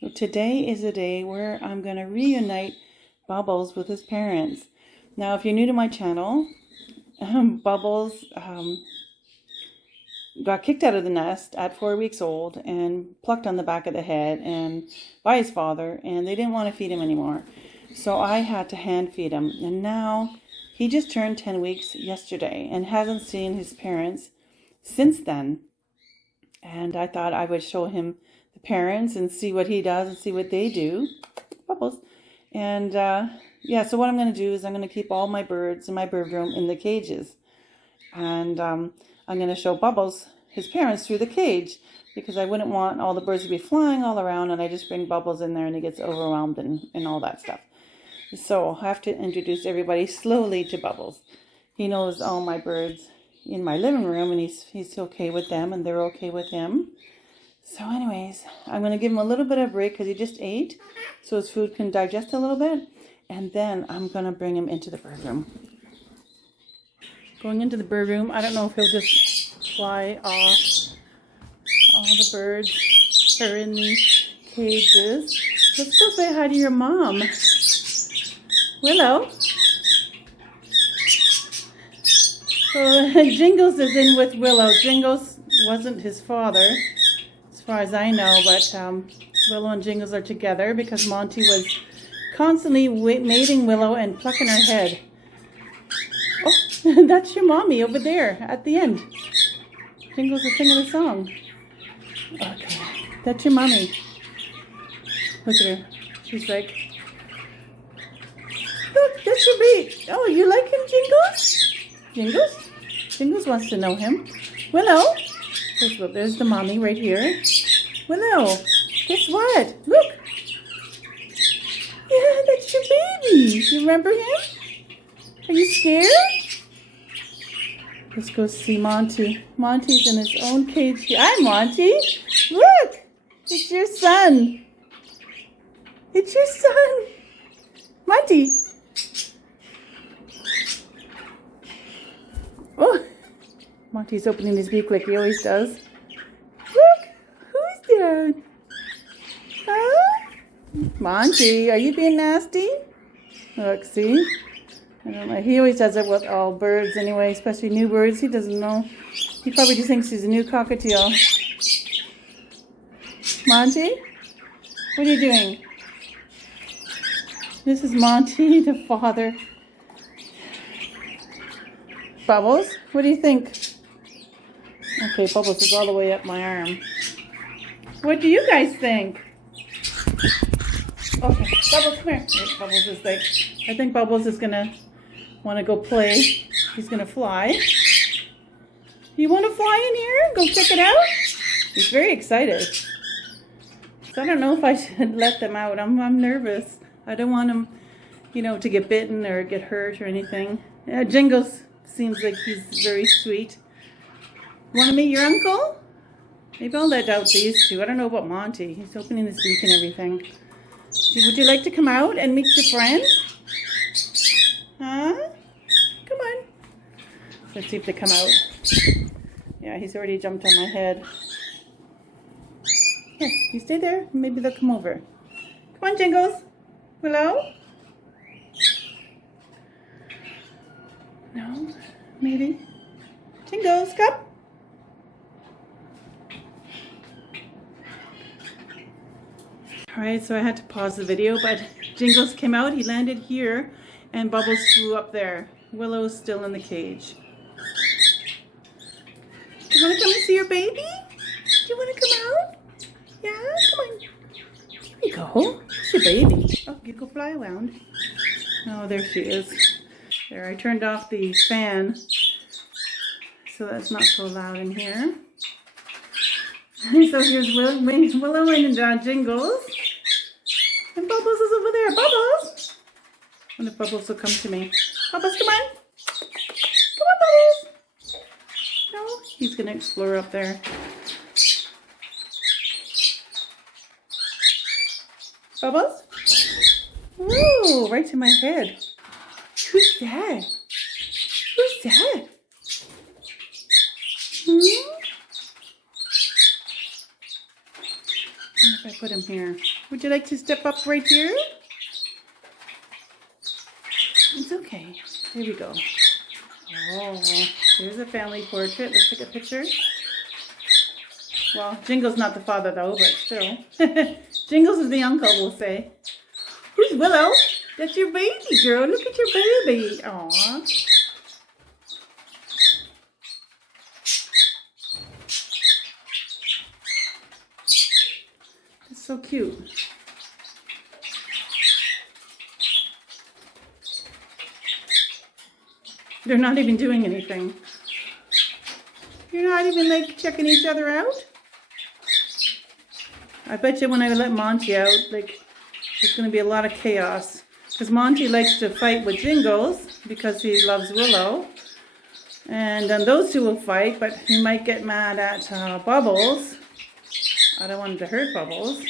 So today is a day where I'm going to reunite Bubbles with his parents. Now, if you're new to my channel, Bubbles got kicked out of the nest at 4 weeks old and plucked on the back of the head and by his father, and they didn't want to feed him anymore. So I had to hand feed him, and now he just turned 10 weeks yesterday and hasn't seen his parents since then. And I thought I would show him the parents and see what he does and see what they do. Bubbles. And yeah, so what I'm going to do is I'm going to keep all my birds in my bird room in the cages. And I'm going to show Bubbles his parents through the cage, because I wouldn't want all the birds to be flying all around and I just bring Bubbles in there and he gets overwhelmed and all that stuff. So I have to introduce everybody slowly to Bubbles. He knows all my birds in my living room, and he's okay with them and they're okay with him. So anyways, I'm going to give him a little bit of a break because he just ate, so his food can digest a little bit, and then I'm going to bring him into the bird room. Going into the bird room, I don't know if he'll just fly off. All the birds are in the cages. Let's go say hi to your mom. Willow. So Jingles is in with Willow. Jingles wasn't his father, as far as I know, but Willow and Jingles are together because Monty was constantly mating Willow and plucking her head. Oh, that's your mommy over there at the end. Jingles is singing a song. Okay, that's your mommy. Look at her. She's like, look, that's your baby. Oh, you like him, Jingles? Jingles? Jingles wants to know him. Willow? There's the mommy right here. Willow, guess what? Look. Yeah, that's your baby. You remember him? Are you scared? Let's go see Monty. Monty's in his own cage here. Hi, Monty. Look. It's your son. It's your son. Monty. Oh, Monty's opening his beak like he always does. Look, who's that? Huh? Monty, are you being nasty? Look, see? I don't know. He always does it with all birds anyway, especially new birds. He doesn't know. He probably just thinks he's a new cockatiel. Monty, what are you doing? This is Monty, the father. Bubbles, what do you think? Okay, Bubbles is all the way up my arm. What do you guys think? Okay, Bubbles, come here. Bubbles is like, I think Bubbles is gonna want to go play. He's gonna fly. You want to fly in here? Go check it out? He's very excited. So I don't know if I should let them out. I'm nervous. I don't want him, to get bitten or get hurt or anything. Jingles seems like he's very sweet. Want to meet your uncle? Maybe I'll let out these two. I don't know about Monty. He's opening his beak and everything. Would you like to come out and meet your friend? Huh? Come on. Let's see if they come out. Yeah, he's already jumped on my head. Here, you stay there. Maybe they'll come over. Come on, Jingles. Willow? No? Maybe? Jingles, come. Alright, so I had to pause the video, but Jingles came out, he landed here, and Bubbles flew up there. Willow's still in the cage. Do you want to come and see your baby? Do you want to come out? Yeah, come on. Here we go. It's your baby. Oh, you go fly around. Oh, there she is. There, I turned off the fan so that's not so loud in here. So here's Willow and Jingles. And Bubbles is over there. Bubbles! I wonder if Bubbles will come to me. Bubbles, come on. Come on, Bubbles. No, he's going to explore up there. Bubbles? Ooh, right to my head. Who's that? Who's that? I wonder if I put him here. Would you like to step up right here? It's okay. Here we go. Oh, here's a family portrait. Let's take a picture. Well, Jingle's not the father though, but still. Jingles is the uncle, we'll say. Who's Willow? That's your baby, girl. Look at your baby. Aw. That's so cute. They're not even doing anything. You're not even like checking each other out? I bet you when I let Monty out, like, there's going to be a lot of chaos. Because Monty likes to fight with Jingles because he loves Willow. And then those two will fight, but he might get mad at Bubbles. I don't want him to hurt Bubbles.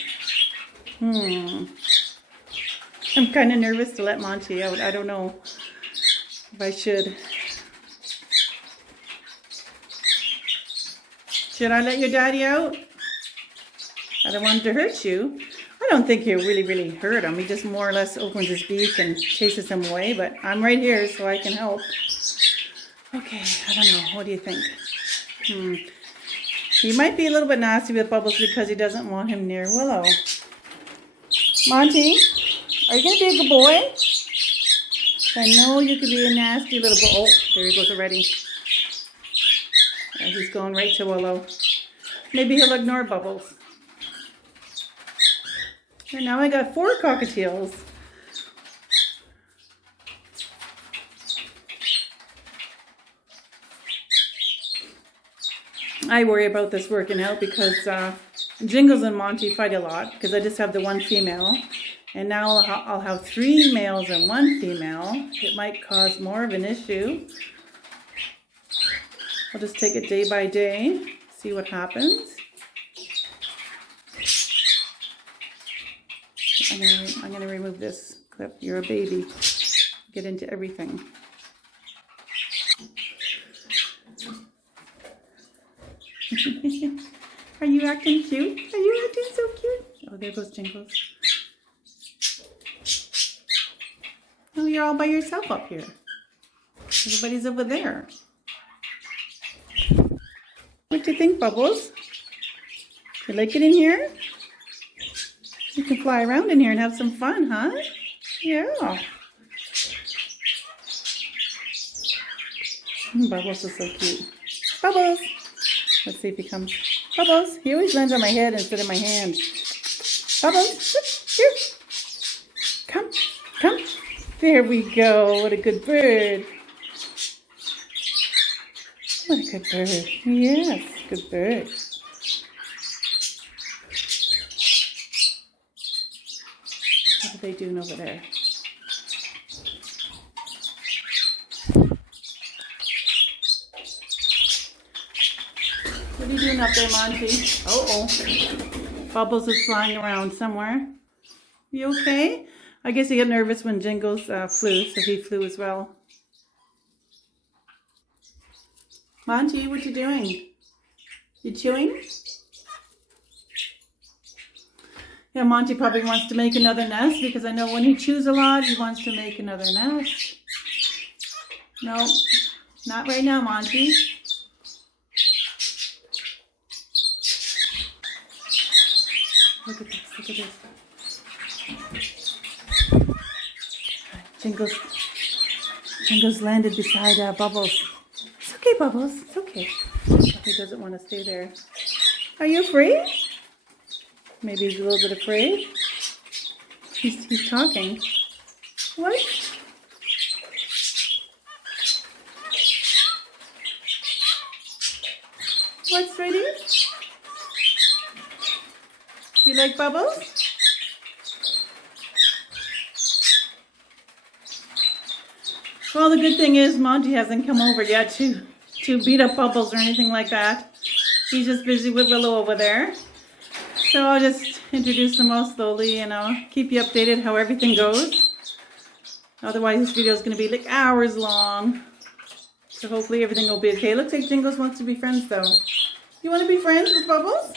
I'm kind of nervous to let Monty out. I don't know if I should. Should I let your daddy out? I don't want him to hurt you. I don't think he'll really hurt him. He just more or less opens his beak and chases him away. But I'm right here so I can help. Okay, I don't know. What do you think? He might be a little bit nasty with Bubbles because he doesn't want him near Willow. Monty, are you going to be a good boy? I know you could be a nasty little boy. Oh, there he goes already. He's going right to Willow. Maybe he'll ignore Bubbles. And now I got 4 cockatiels. I worry about this working out because Jingles and Monty fight a lot because I just have the 1 female. And now I'll have 3 males and 1 female. It might cause more of an issue. I'll just take it day by day, see what happens. I'm gonna remove this clip. You're a baby. Get into everything. Are you acting cute? Are you acting so cute? Oh, there goes Jingles. Oh, you're all by yourself up here. Everybody's over there. What do you think, Bubbles? You like it in here? You can fly around in here and have some fun, huh? Yeah. Bubbles is so cute. Bubbles! Let's see if he comes. Bubbles! He always lands on my head instead of my hand. Bubbles! Here! Come! Come! There we go. What a good bird. What a good bird. Yes, good bird. What are they doing over there? What are you doing up there, Monty? Uh-oh. Bubbles is flying around somewhere. You okay? I guess he got nervous when Jingles flew, so he flew as well. Monty, what you doing? You chewing? Yeah, Monty probably wants to make another nest because I know when he chews a lot, he wants to make another nest. No, not right now, Monty. Look at this, look at this. Jingles landed beside Bubbles. It's okay, Bubbles. It's okay. He doesn't want to stay there. Are you afraid? Maybe he's a little bit afraid. He's talking. What? What, sweetie? You like Bubbles? Well, the good thing is Monty hasn't come over yet to beat up Bubbles or anything like that. He's just busy with Willow over there. So I'll just introduce them all slowly and I'll keep you updated how everything goes. Otherwise this video is going to be like hours long. So hopefully everything will be okay. Looks like Jingles wants to be friends though. You want to be friends with Bubbles?